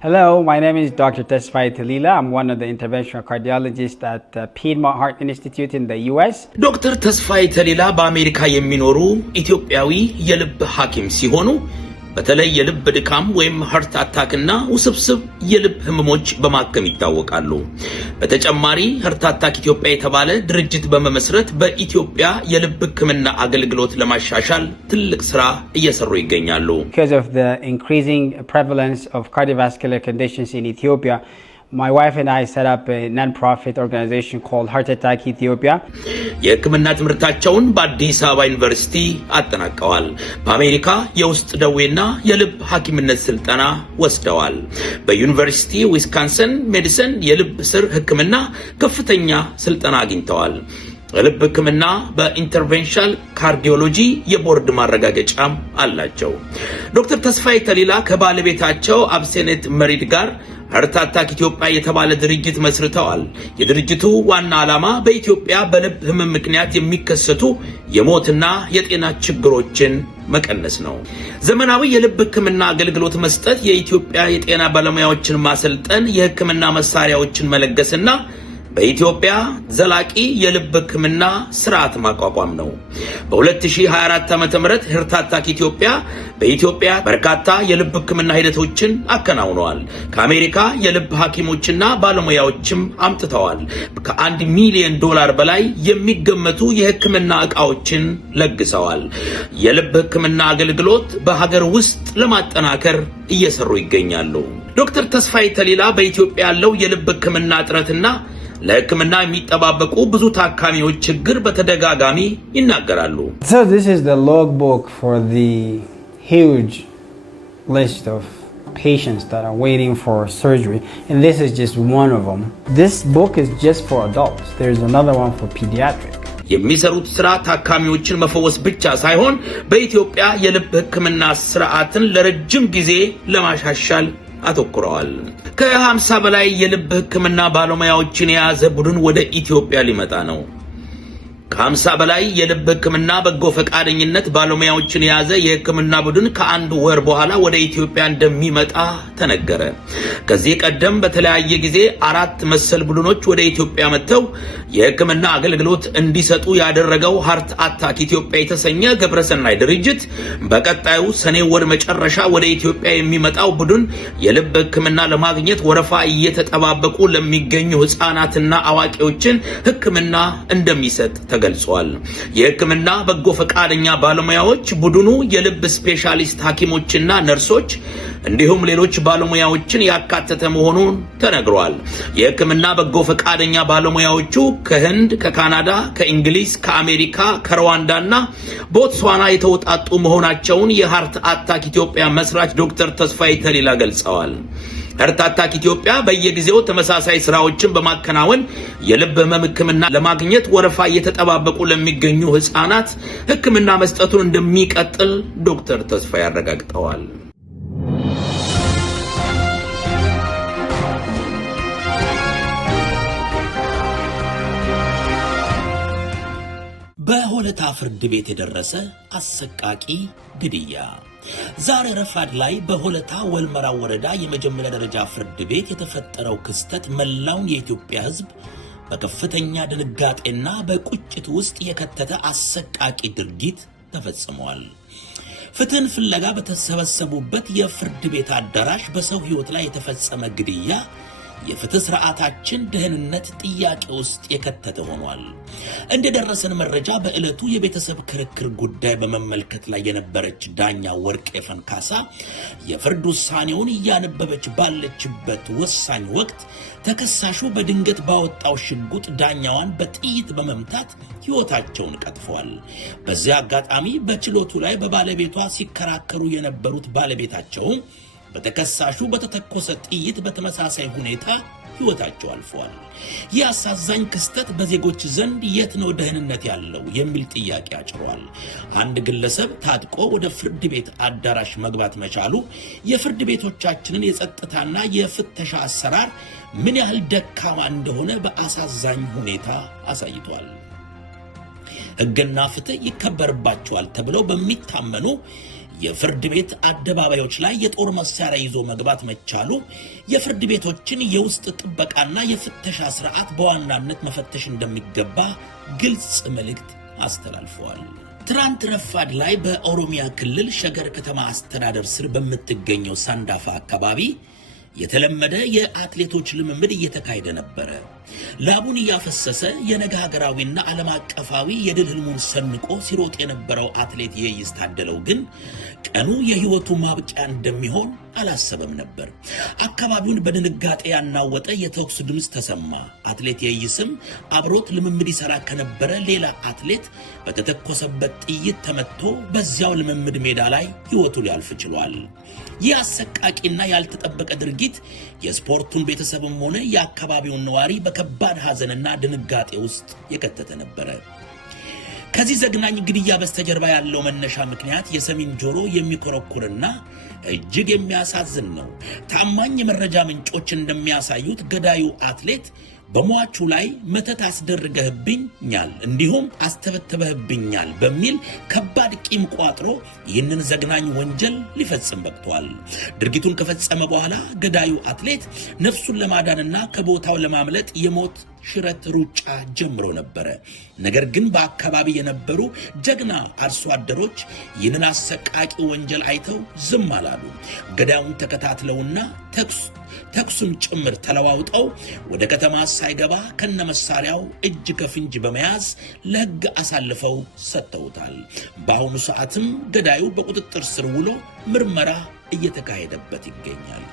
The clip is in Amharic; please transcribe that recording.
Hello, my name is Dr. Tesfaye Talila. I'm one of the interventional cardiologists at Piedmont Heart Institute in the US. ዶክተር ተስፋዬ ተሊላ በአሜሪካ የሚኖሩ ኢትዮጵያዊ የልብ ሐኪም ሲሆኑ በተለይ የልብ ድካም ወይም ሃርት አታክና ውስብስብ የልብ ህመሞች በማከም ይታወቃሉ። በተጨማሪ ሃርት አታክ ኢትዮጵያ የተባለ ድርጅት በመመስረት በኢትዮጵያ የልብ ህክምና አገልግሎት ለማሻሻል ትልቅ ስራ እየሰሩ ይገኛሉ። Because of the increasing prevalence of cardiovascular conditions in Ethiopia, my wife and I set up a non-profit organization called Heart Attack Ethiopia. የህክምና ትምህርታቸውን በአዲስ አበባ ዩኒቨርሲቲ አጠናቀዋል። በአሜሪካ የውስጥ ደዌና የልብ ሐኪምነት ስልጠና ወስደዋል። በዩኒቨርሲቲ ዊስካንሰን ሜዲሲን የልብ ስር ህክምና ከፍተኛ ስልጠና አግኝተዋል። የልብ ህክምና በኢንተርቬንሽናል ካርዲዮሎጂ የቦርድ ማረጋገጫም አላቸው። ዶክተር ተስፋዬ ተሊላ ከባለቤታቸው አብሴኔት መሪድ ጋር ሃርት አታክ ኢትዮጵያ የተባለ ድርጅት መስርተዋል። የድርጅቱ ዋና ዓላማ በኢትዮጵያ በልብ ህመም ምክንያት የሚከሰቱ የሞትና የጤና ችግሮችን መቀነስ ነው። ዘመናዊ የልብ ህክምና አገልግሎት መስጠት፣ የኢትዮጵያ የጤና ባለሙያዎችን ማሰልጠን፣ የህክምና መሳሪያዎችን መለገስና በኢትዮጵያ ዘላቂ የልብ ህክምና ስርዓት ማቋቋም ነው። በ2024 ዓ.ም ሃርት አታክ ኢትዮጵያ በኢትዮጵያ በርካታ የልብ ህክምና ሂደቶችን አከናውነዋል። ከአሜሪካ የልብ ሐኪሞችና ባለሙያዎችም አምጥተዋል። ከ$1 ሚሊዮን በላይ የሚገመቱ የህክምና ዕቃዎችን ለግሰዋል። የልብ ህክምና አገልግሎት በሀገር ውስጥ ለማጠናከር እየሰሩ ይገኛሉ። ዶክተር ተስፋዬ ተሊላ በኢትዮጵያ ያለው የልብ ህክምና እጥረትና ለህክምና የሚጠባበቁ ብዙ ታካሚዎች ችግር በተደጋጋሚ ይናገራሉ። So this is the logbook for the huge list of patients that are waiting for surgery, and this is just one of them. This book is just for adults. There's another one for pediatric. የሚሰሩት ስራ ታካሚዎችን መፈወስ ብቻ ሳይሆን በኢትዮጵያ የልብ ህክምና ስርዓትን ለረጅም ጊዜ ለማሻሻል አተኩረዋል። ከ50 በላይ የልብ ህክምና ባለሙያዎችን የያዘ ቡድን ወደ ኢትዮጵያ ሊመጣ ነው። ከ50 በላይ የልብ ህክምና በጎ ፈቃደኝነት ባለሙያዎችን የያዘ የህክምና ቡድን ከአንድ ወር በኋላ ወደ ኢትዮጵያ እንደሚመጣ ተነገረ። ከዚህ ቀደም በተለያየ ጊዜ 4 መሰል ቡድኖች ወደ ኢትዮጵያ መጥተው የህክምና አገልግሎት እንዲሰጡ ያደረገው ሃርት አታክ ኢትዮጵያ የተሰኘ ግብረሰናይ ድርጅት በቀጣዩ ሰኔ ወር መጨረሻ ወደ ኢትዮጵያ የሚመጣው ቡድን የልብ ህክምና ለማግኘት ወረፋ እየተጠባበቁ ለሚገኙ ህፃናትና አዋቂዎችን ህክምና እንደሚሰጥ ተገልጿል። የህክምና በጎ ፈቃደኛ ባለሙያዎች ቡድኑ የልብ ስፔሻሊስት ሐኪሞችና ነርሶች እንዲሁም ሌሎች ባለሙያዎችን ያካተተ መሆኑን ተነግሯል። የህክምና በጎ ፈቃደኛ ባለሙያዎቹ ከህንድ፣ ከካናዳ፣ ከእንግሊዝ፣ ከአሜሪካ፣ ከሩዋንዳና ቦትስዋና የተውጣጡ መሆናቸውን የሃርት አታክ ኢትዮጵያ መስራች ዶክተር ተስፋዬ ተሊላ ገልጸዋል። ሃርት አታክ ኢትዮጵያ በየጊዜው ተመሳሳይ ስራዎችን በማከናወን የልብ ህመም ህክምና ለማግኘት ወረፋ እየተጠባበቁ ለሚገኙ ህፃናት ህክምና መስጠቱን እንደሚቀጥል ዶክተር ተስፋዬ ያረጋግጠዋል። በሆለታ ፍርድ ቤት የደረሰ አሰቃቂ ግድያ። ዛሬ ረፋድ ላይ በሆለታ ወልመራ ወረዳ የመጀመሪያ ደረጃ ፍርድ ቤት የተፈጠረው ክስተት መላውን የኢትዮጵያ ህዝብ በከፍተኛ ድንጋጤና በቁጭት ውስጥ የከተተ አሰቃቂ ድርጊት ተፈጽሟል። ፍትህን ፍለጋ በተሰበሰቡበት የፍርድ ቤት አዳራሽ በሰው ህይወት ላይ የተፈጸመ ግድያ የፍትህ ስርዓታችን ደህንነት ጥያቄ ውስጥ የከተተ ሆኗል። እንደደረሰን መረጃ በእለቱ የቤተሰብ ክርክር ጉዳይ በመመልከት ላይ የነበረች ዳኛ ወርቄ ፈንካሳ የፍርድ ውሳኔውን እያነበበች ባለችበት ወሳኝ ወቅት ተከሳሹ በድንገት ባወጣው ሽጉጥ ዳኛዋን በጥይት በመምታት ህይወታቸውን ቀጥፏል። በዚህ አጋጣሚ በችሎቱ ላይ በባለቤቷ ሲከራከሩ የነበሩት ባለቤታቸው በተከሳሹ በተተኮሰ ጥይት በተመሳሳይ ሁኔታ ህይወታቸው አልፏል። ይህ አሳዛኝ ክስተት በዜጎች ዘንድ የት ነው ደህንነት ያለው የሚል ጥያቄ አጭሯል። አንድ ግለሰብ ታጥቆ ወደ ፍርድ ቤት አዳራሽ መግባት መቻሉ የፍርድ ቤቶቻችንን የጸጥታና የፍተሻ አሰራር ምን ያህል ደካማ እንደሆነ በአሳዛኝ ሁኔታ አሳይቷል። ሕግና ፍትህ ይከበርባቸዋል ተብለው በሚታመኑ የፍርድ ቤት አደባባዮች ላይ የጦር መሳሪያ ይዞ መግባት መቻሉ የፍርድ ቤቶችን የውስጥ ጥበቃና የፍተሻ ስርዓት በዋናነት መፈተሽ እንደሚገባ ግልጽ መልእክት አስተላልፈዋል። ትናንት ረፋድ ላይ በኦሮሚያ ክልል ሸገር ከተማ አስተዳደር ስር በምትገኘው ሳንዳፋ አካባቢ የተለመደ የአትሌቶች ልምምድ እየተካሄደ ነበር። ላቡን እያፈሰሰ የነገ ሀገራዊና ዓለም አቀፋዊ የድል ህልሙን ሰንቆ ሲሮጥ የነበረው አትሌት የይስ ታደለው ግን ቀኑ የህይወቱ ማብቂያ እንደሚሆን አላሰበም ነበር። አካባቢውን በድንጋጤ ያናወጠ የተኩስ ድምፅ ተሰማ። አትሌት የይስም አብሮት ልምምድ ይሰራ ከነበረ ሌላ አትሌት በተተኮሰበት ጥይት ተመትቶ በዚያው ልምምድ ሜዳ ላይ ህይወቱ ሊያልፍ ችሏል። ይህ አሰቃቂና ያልተጠበቀ ድርጊት የስፖርቱን ቤተሰብም ሆነ የአካባቢውን ነዋሪ በከባድ ሐዘንና ድንጋጤ ውስጥ የከተተ ነበር። ከዚህ ዘግናኝ ግድያ በስተጀርባ ያለው መነሻ ምክንያት የሰሚን ጆሮ የሚኮረኩርና እጅግ የሚያሳዝን ነው። ታማኝ የመረጃ ምንጮች እንደሚያሳዩት ገዳዩ አትሌት በሟቹ ላይ መተት አስደርገህብኛል እንዲሁም አስተበተበህብኛል በሚል ከባድ ቂም ቋጥሮ ይህንን ዘግናኝ ወንጀል ሊፈጽም በቅቷል። ድርጊቱን ከፈጸመ በኋላ ገዳዩ አትሌት ነፍሱን ለማዳንና ከቦታው ለማምለጥ የሞት ሽረት ሩጫ ጀምሮ ነበር። ነገር ግን በአካባቢ የነበሩ ጀግና አርሶ አደሮች ይህንን አሰቃቂ ወንጀል አይተው ዝም አላሉ። ገዳዩን ተከታትለውና ተኩሱን ጭምር ተለዋውጠው ወደ ከተማ ሳይገባ ከነመሳሪያው እጅ ከፍንጅ በመያዝ ለሕግ አሳልፈው ሰጥተውታል። በአሁኑ ሰዓትም ገዳዩ በቁጥጥር ስር ውሎ ምርመራ እየተካሄደበት ይገኛል።